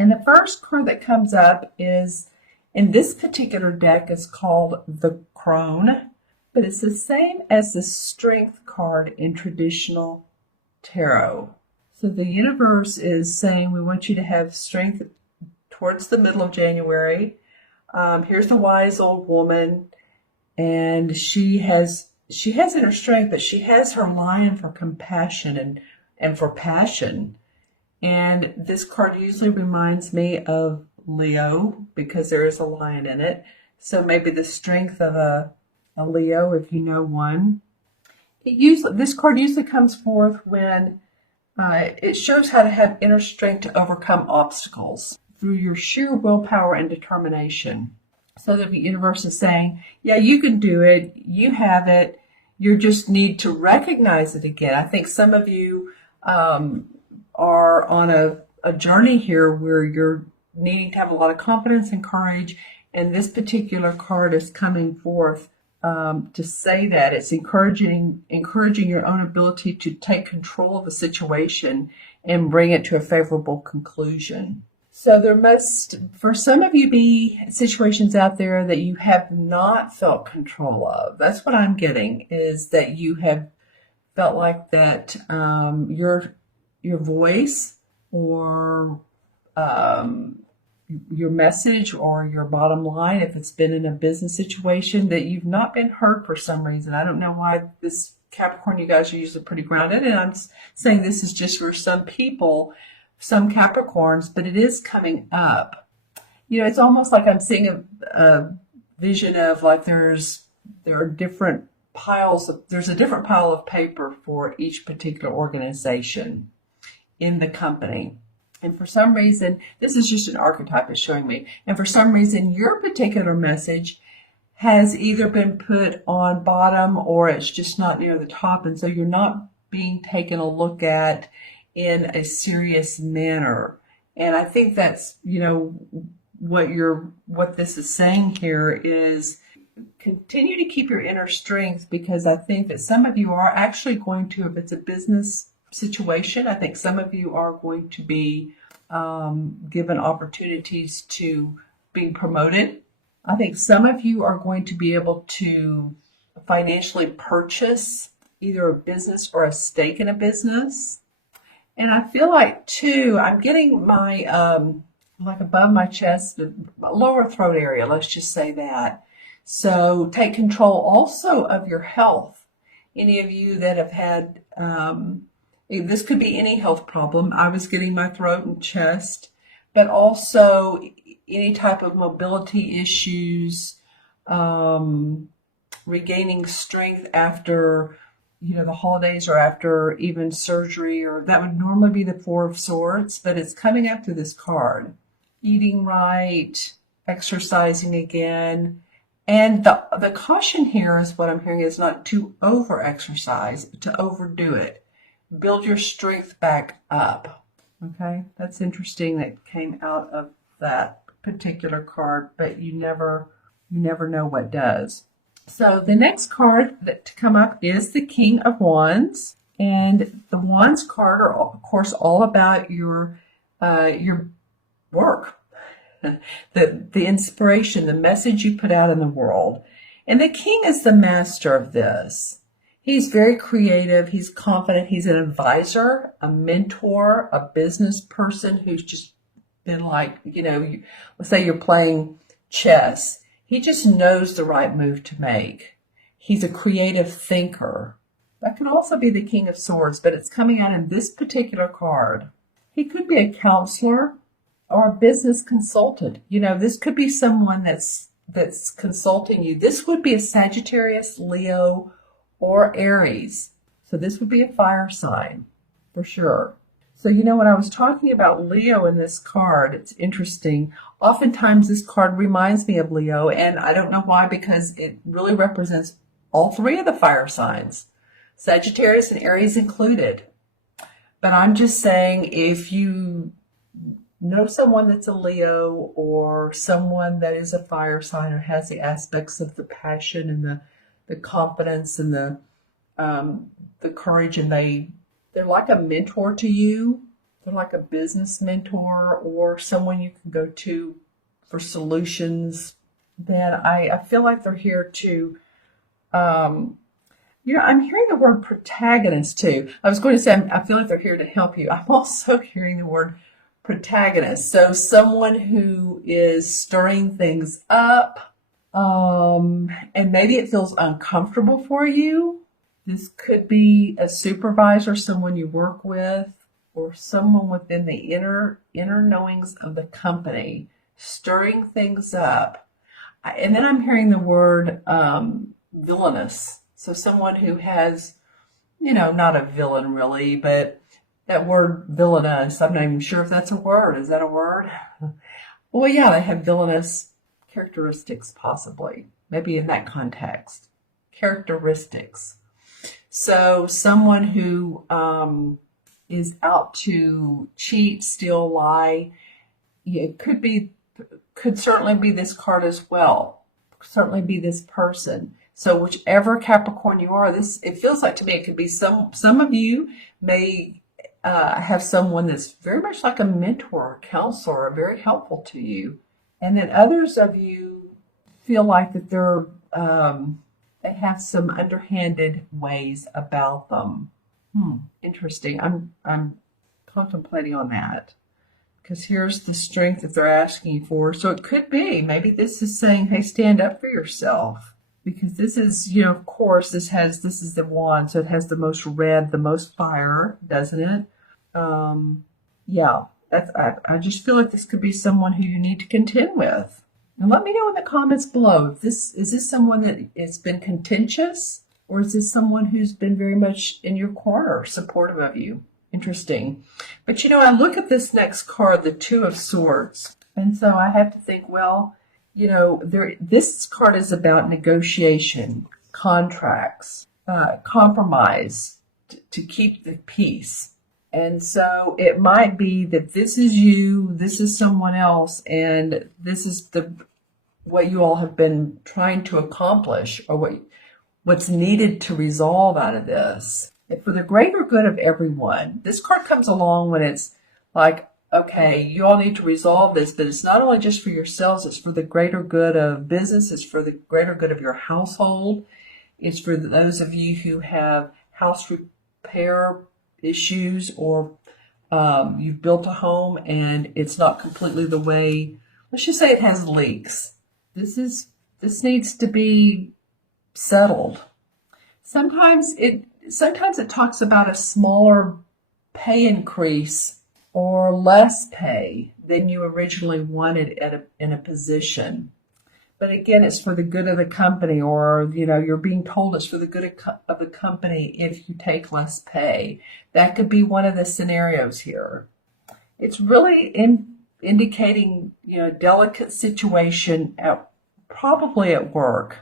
And the first card that comes up is, in this particular deck, is called the Crone, but it's the same as the Strength card in traditional tarot. So the universe is saying we want you to have strength towards the middle of January. Here's the wise old woman, and she has inner strength, but she has her lion for compassion and for passion. And this card usually reminds me of Leo because there is a lion in it. So maybe the strength of a Leo, if you know one. This card usually comes forth when it shows how to have inner strength to overcome obstacles through your sheer willpower and determination. So the universe is saying, yeah, you can do it. You have it. You just need to recognize it again. I think some of you are on a journey here where you're needing to have a lot of confidence and courage. And this particular card is coming forth to say that it's encouraging your own ability to take control of the situation and bring it to a favorable conclusion. So there must, for some of you, be situations out there that you have not felt control of. That's what I'm getting, is that you have felt like that your voice or your message or your bottom line, if it's been in a business situation, that you've not been heard for some reason. I don't know why. This Capricorn, you guys are usually pretty grounded, and I'm saying this is just for some people, some Capricorns, but it is coming up. You know, it's almost like I'm seeing a vision of like there are different there's a different pile of paper for each particular organization in the company. And for some reason, this is just an archetype it's showing me. And for some reason, your particular message has either been put on bottom or it's just not near the top. And so you're not being taken a look at in a serious manner. And I think that's, what this is saying here is continue to keep your inner strength, because I think that some of you are actually going to, if it's a business situation, I think some of you are going to be given opportunities to being promoted. I think some of you are going to be able to financially purchase either a business or a stake in a business. And I feel like too, I'm getting my, like above my chest, lower throat area, let's just say that. So take control also of your health. Any of you that have had, this could be any health problem. I was getting my throat and chest, but also any type of mobility issues, regaining strength after, the holidays or after even surgery, or that would normally be the Four of Swords, but it's coming up through this card. Eating right, exercising again. And the caution here is what I'm hearing is not to over-exercise, but to overdo it. Build your strength back up. Okay, that's interesting that came out of that particular card, but you never know what does. So the next card that to come up is the King of Wands, and the Wands card are of course all about your work, the inspiration, the message you put out in the world. And the King is the master of this. He's very creative. He's confident. He's an advisor, a mentor, a business person who's just been like, let's say you're playing chess. He just knows the right move to make. He's a creative thinker. That can also be the King of Swords, but it's coming out in this particular card. He could be a counselor or a business consultant. This could be someone that's consulting you. This would be a Sagittarius, Leo, or Aries. So this would be a fire sign for sure. So, when I was talking about Leo in this card, it's interesting. Oftentimes this card reminds me of Leo, and I don't know why, because it really represents all three of the fire signs, Sagittarius and Aries included. But I'm just saying, if you know someone that's a Leo or someone that is a fire sign or has the aspects of the passion and the confidence and the courage, and they're like a mentor to you. they're like a business mentor or someone you can go to for solutions. Then I feel like they're here to, I'm hearing the word protagonist too. I was going to say, I feel like they're here to help you. I'm also hearing the word protagonist. So someone who is stirring things up, and maybe it feels uncomfortable for you. This could be a supervisor, someone you work with, or someone within the inner knowings of the company, stirring things up. And then I'm hearing the word villainous. So someone who has, not a villain really, but that word villainous, I'm not even sure if that's a word. Is that a word? Well, yeah, they have villainous characteristics possibly, maybe in that context. Characteristics. So someone who is out to cheat, steal, lie. It could certainly be this card as well. Certainly be this person. So whichever Capricorn you are, it feels like to me it could be some of you may have someone that's very much like a mentor, counselor, very helpful to you, and then others of you feel like that they have some underhanded ways about them. Interesting. I'm contemplating on that. Because here's the strength that they're asking you for. So it could be, maybe this is saying, hey, stand up for yourself. Because this is, of course, this is the wand. So it has the most red, the most fire, doesn't it? Yeah, I just feel like this could be someone who you need to contend with. And let me know in the comments below, is this someone that has been contentious? Or is this someone who's been very much in your corner, supportive of you? Interesting. But I look at this next card, the Two of Swords. And so I have to think, well, this card is about negotiation, contracts, compromise to keep the peace. And so it might be that this is you, this is someone else, and this is what you all have been trying to accomplish, or what's needed to resolve out of this. And for the greater good of everyone. This card comes along when it's like, okay, you all need to resolve this, but it's not only just for yourselves, it's for the greater good of business, it's for the greater good of your household, it's for those of you who have house repair issues, or you've built a home and it's not completely the way, let's just say it has leaks. This needs to be settled. Sometimes it talks about a smaller pay increase or less pay than you originally wanted in a position. But again, it's for the good of the company, or, you're being told it's for the good of the company if you take less pay. That could be one of the scenarios here. It's really indicating, a delicate situation probably at work.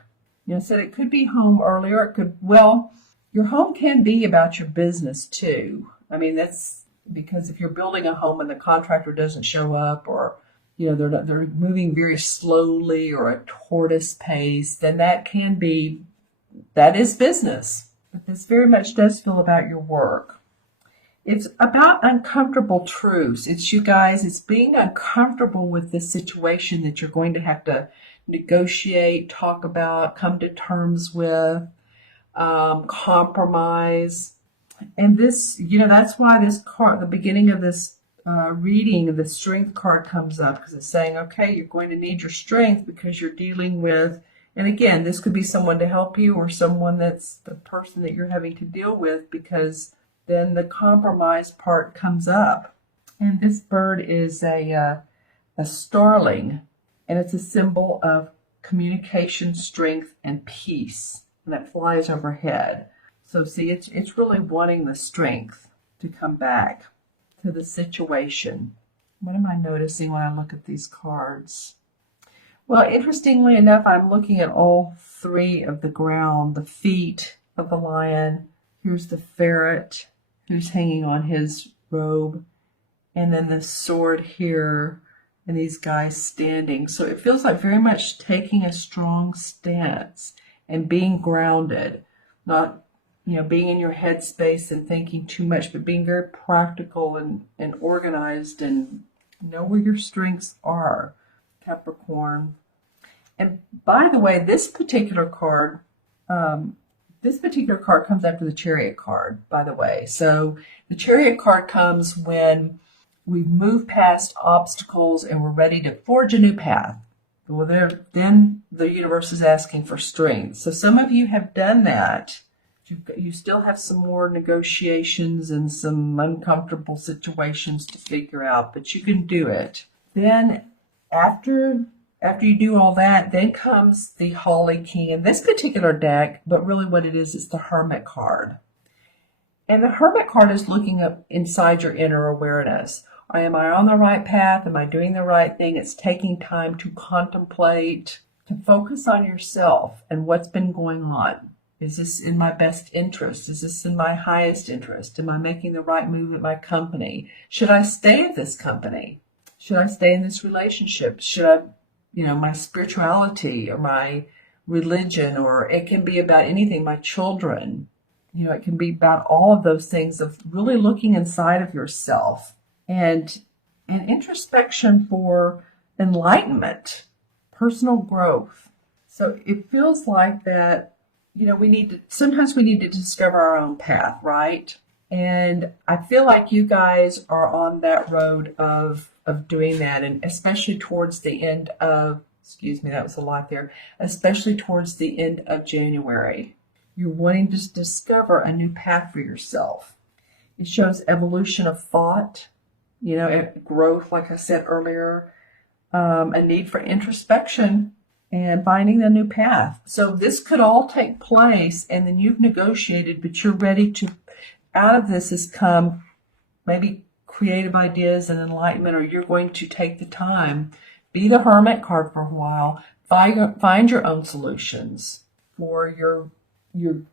So it could be home earlier. Your home can be about your business too. I mean, that's because if you're building a home and the contractor doesn't show up, or they're moving very slowly or at tortoise pace, then that is business. But this very much does feel about your work. It's about uncomfortable truths. It's being uncomfortable with this situation that you're going to have to negotiate, talk about, come to terms with, compromise. And this, that's why this card, the beginning of this reading, the strength card comes up, because it's saying, okay, you're going to need your strength because you're dealing with, and again, this could be someone to help you or someone that's the person that you're having to deal with, because then the compromise part comes up. And this bird is a starling, and it's a symbol of communication, strength, and peace. And it flies overhead. So see, it's really wanting the strength to come back to the situation. What am I noticing when I look at these cards? Well, interestingly enough, I'm looking at all three of the ground, the feet of the lion. Here's the ferret who's hanging on his robe, and then the sword here, and these guys standing. So it feels like very much taking a strong stance and being grounded, not, being in your headspace and thinking too much, but being very practical and organized and know where your strengths are, Capricorn. And by the way, this particular card comes after the Chariot card, by the way. So the Chariot card comes when we've moved past obstacles and we're ready to forge a new path. Well, then the universe is asking for strength. So some of you have done that. You still have some more negotiations and some uncomfortable situations to figure out, but you can do it. Then after you do all that, then comes the Holly King in this particular deck, but really what it is the Hermit card. And the Hermit card is looking up inside your inner awareness. Am I on the right path? Am I doing the right thing? It's taking time to contemplate, to focus on yourself and what's been going on. Is this in my best interest? Is this in my highest interest? Am I making the right move at my company? Should I stay at this company? Should I stay in this relationship? Should I, my spirituality or my religion, or it can be about anything, my children. It can be about all of those things of really looking inside of yourself and introspection for enlightenment, personal growth. So it feels like that, sometimes we need to discover our own path, right? And I feel like you guys are on that road of doing that, and especially towards the end of, that was a lot there, especially towards the end of January. You're wanting to discover a new path for yourself. It shows evolution of thought, growth, like I said earlier, a need for introspection and finding a new path. So this could all take place, and then you've negotiated, but you're ready to, out of this has come maybe creative ideas and enlightenment, or you're going to take the time, be the Hermit card for a while, find your own solutions for your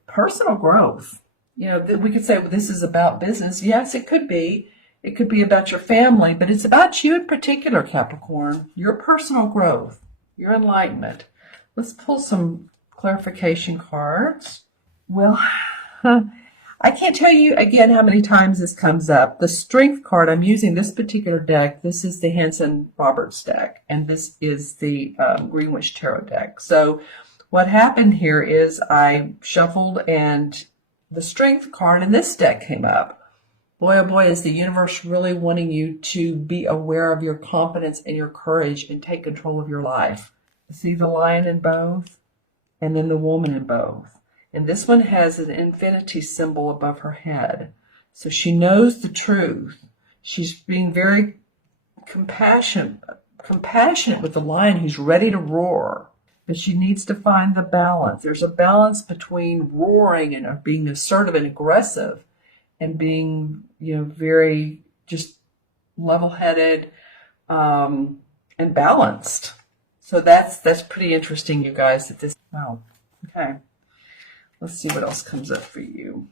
personal growth. We could say, well, this is about business. Yes, it could be. It could be about your family, but it's about you in particular, Capricorn, your personal growth, your enlightenment. Let's pull some clarification cards. Well, I can't tell you again how many times this comes up. The Strength card, I'm using this particular deck. This is the Hanson Roberts deck, and this is the Greenwich Tarot deck. So what happened here is I shuffled and the Strength card in this deck came up. Boy, oh boy, is the universe really wanting you to be aware of your confidence and your courage and take control of your life. See the lion in both and then the woman in both. And this one has an infinity symbol above her head. So she knows the truth. She's being very compassionate with the lion who's ready to roar. But she needs to find the balance. There's a balance between roaring and being assertive and aggressive and being, very just level-headed and balanced. So that's pretty interesting, you guys. Wow. Okay. Let's see what else comes up for you.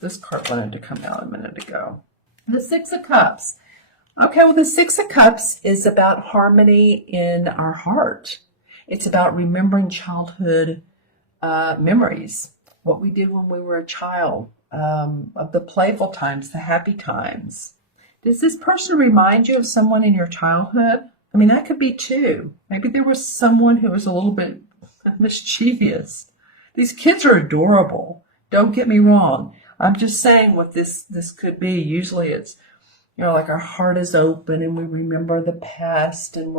This card wanted to come out a minute ago. The Six of Cups. Okay, well, the Six of Cups is about harmony in our heart. It's about remembering childhood memories, what we did when we were a child, of the playful times, the happy times. Does this person remind you of someone in your childhood? I mean, that could be too. Maybe there was someone who was a little bit mischievous. These kids are adorable. Don't get me wrong. I'm just saying what this could be. Usually it's, like our heart is open and we remember the past and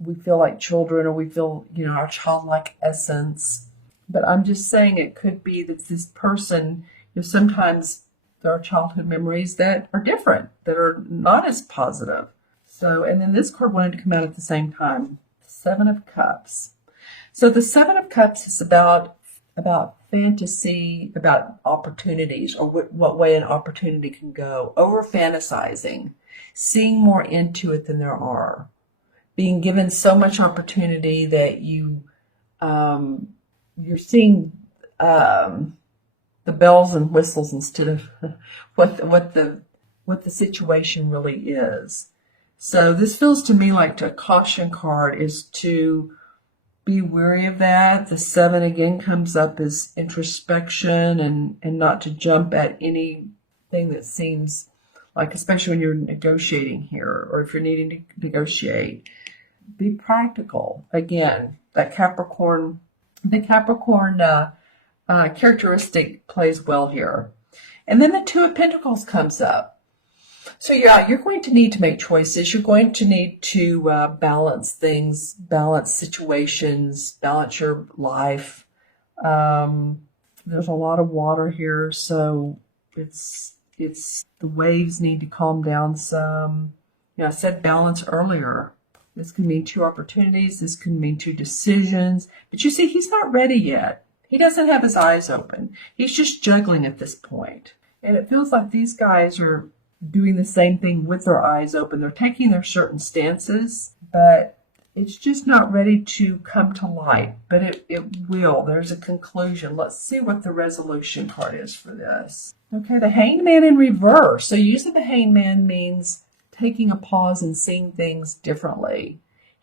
we feel like children, or we feel, our childlike essence. But I'm just saying it could be that this person, sometimes there are childhood memories that are different, that are not as positive. So, and then this card wanted to come out at the same time. Seven of Cups. So the Seven of Cups is about fantasy, about opportunities, or what way an opportunity can go. Over fantasizing, seeing more into it than there are. Being given so much opportunity that you're seeing the bells and whistles instead of what the situation really is. So this feels to me like a caution card is to be wary of that. The 7 again comes up as introspection and not to jump at anything that seems like, especially when you're negotiating here or if you're needing to negotiate. Be practical. Again, the Capricorn characteristic plays well here. And then the 2 of Pentacles comes up. So yeah, you're going to need to make choices. You're going to need to balance things, balance situations, balance your life. There's a lot of water here, so it's the waves need to calm down some. I said balance earlier. This can mean 2 opportunities. This can mean 2 decisions. But you see, he's not ready yet. He doesn't have his eyes open. He's just juggling at this point. And it feels like these guys are doing the same thing with their eyes open. They're taking their certain stances, but it's just not ready to come to light. But it will. There's a conclusion. Let's see what the resolution card is for this. Okay, the Hanged Man in reverse. So usually the Hanged Man means taking a pause and seeing things differently.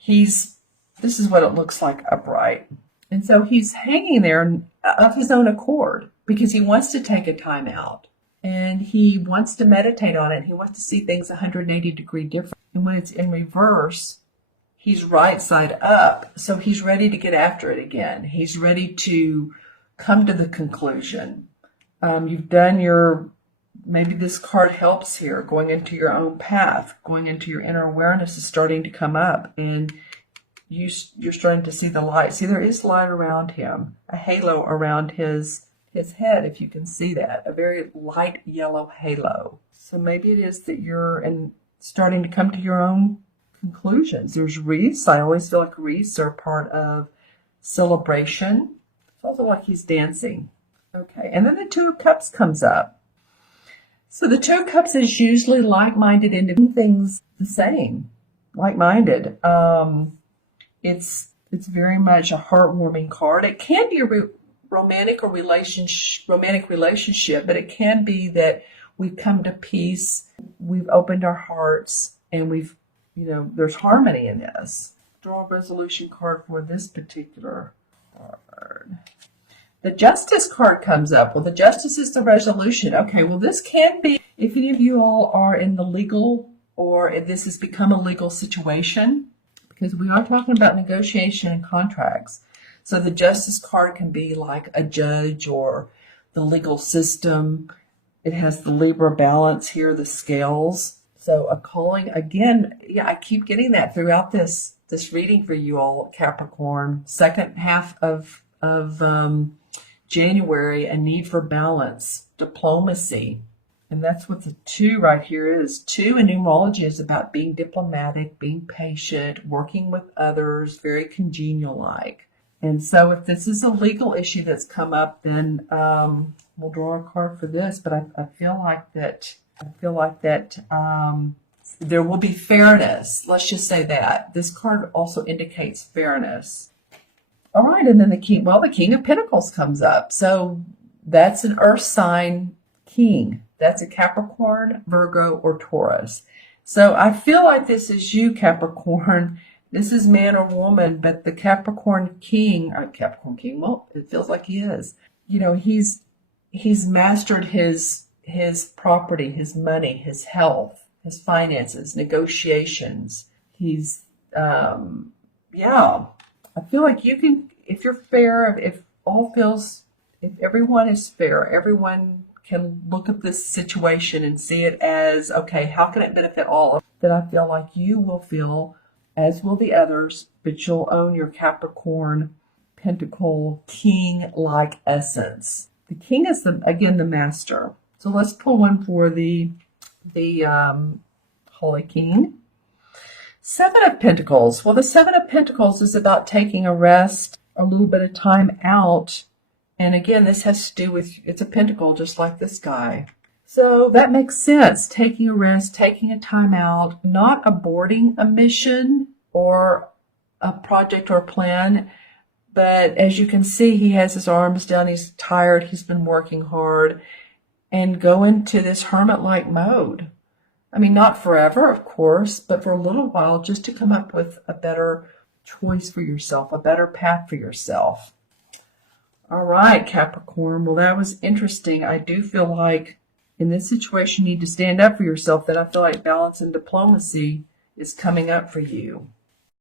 This is what it looks like upright. And so he's hanging there of his own accord because he wants to take a time out. And he wants to meditate on it. He wants to see things 180 degree different. And when it's in reverse, he's right side up. So he's ready to get after it again. He's ready to come to the conclusion. You've done maybe this card helps here, going into your own path, going into your inner awareness is starting to come up. And you're starting to see the light. See, there is light around him, a halo around his head, if you can see that, a very light yellow halo. So maybe it is that you're starting to come to your own conclusions. There's wreaths. I always feel like wreaths are part of celebration. It's also like he's dancing. Okay, and then the 2 of Cups comes up. So the 2 of Cups is usually like-minded and doing things the same, like-minded. It's very much a heartwarming card. It can be a romantic relationship, but it can be that we've come to peace, we've opened our hearts, and there's harmony in this. Draw a resolution card for this particular card. The Justice card comes up. Well, the Justice is the resolution. Okay, well, this can be if any of you all are in the legal or if this has become a legal situation, because we are talking about negotiation and contracts. So the Justice card can be like a judge or the legal system. It has the Libra balance here, the scales. So a calling, again, yeah, I keep getting that throughout this reading for you all, Capricorn. Second half of January, a need for balance, diplomacy. And that's what the 2 right here is. 2 in numerology is about being diplomatic, being patient, working with others, very congenial-like. And so if this is a legal issue that's come up, then we'll draw a card for this. But I feel like that there will be fairness. Let's just say that. This card also indicates fairness. All right, and then the King of Pentacles comes up. So that's an earth sign king. That's a Capricorn, Virgo, or Taurus. So I feel like this is you, Capricorn. This is man or woman, but the Capricorn king, well, it feels like he is. He's mastered his property, his money, his health, his finances, negotiations. He's, I feel like you can, if you're fair, if everyone is fair, everyone can look at this situation and see it as, okay, how can it benefit all? Then I feel like you will feel, as will the others, but you'll own your Capricorn Pentacle king-like essence. The king is again the master. So let's pull one for the Holy King. 7 of Pentacles. Well, the 7 of Pentacles is about taking a rest, a little bit of time out. And again, this has to do with, it's a pentacle just like this guy. So that makes sense. Taking a rest, taking a time out, not aborting a mission or a project or a plan. But as you can see, he has his arms down. He's tired. He's been working hard. And go into this hermit-like mode. I mean, not forever, of course, but for a little while, just to come up with a better choice for yourself, a better path for yourself. All right, Capricorn. Well, that was interesting. I do feel like in this situation you need to stand up for yourself. That I feel like balance and diplomacy is coming up for you.